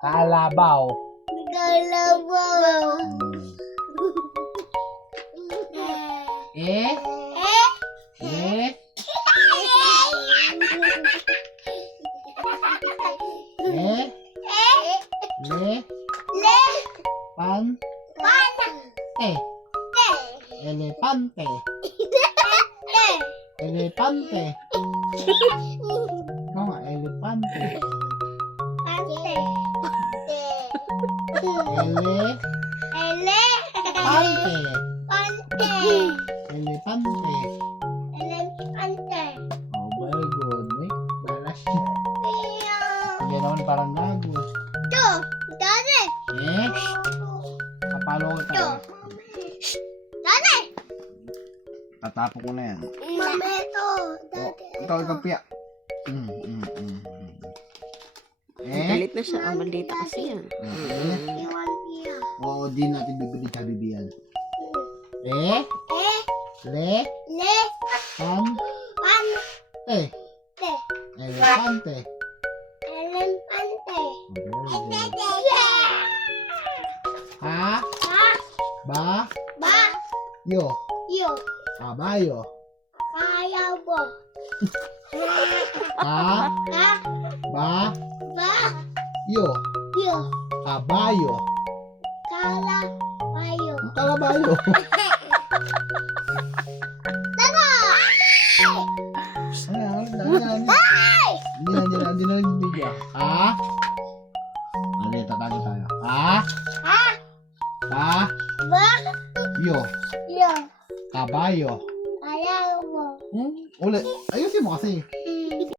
Kalabaw. Kalabaw. Eh? Le? Eh? Le? Pan? Elepante. Elepante. Ikaw nga, elepante. Elepante. Oh, very good. Wait, balas. Hindi naman parang gago. Eh? Kapalo ko ito. Tatapo ko na yan. Ikaw, piya. Galit na siya. Maldita kasi yan. Oo, di natin bibili sa bibiyan. Eh? Le? Pan? Elepante. Ha? Ba? Yo. Kabayo. Ha? Ba? Yo. Kabayo. Kalabayo. Hindi na nagbibigay. Ha? Ano yun? Tatago tayo. Ha? Yo. Kabayo. Ulit. Ayusin mo kasi.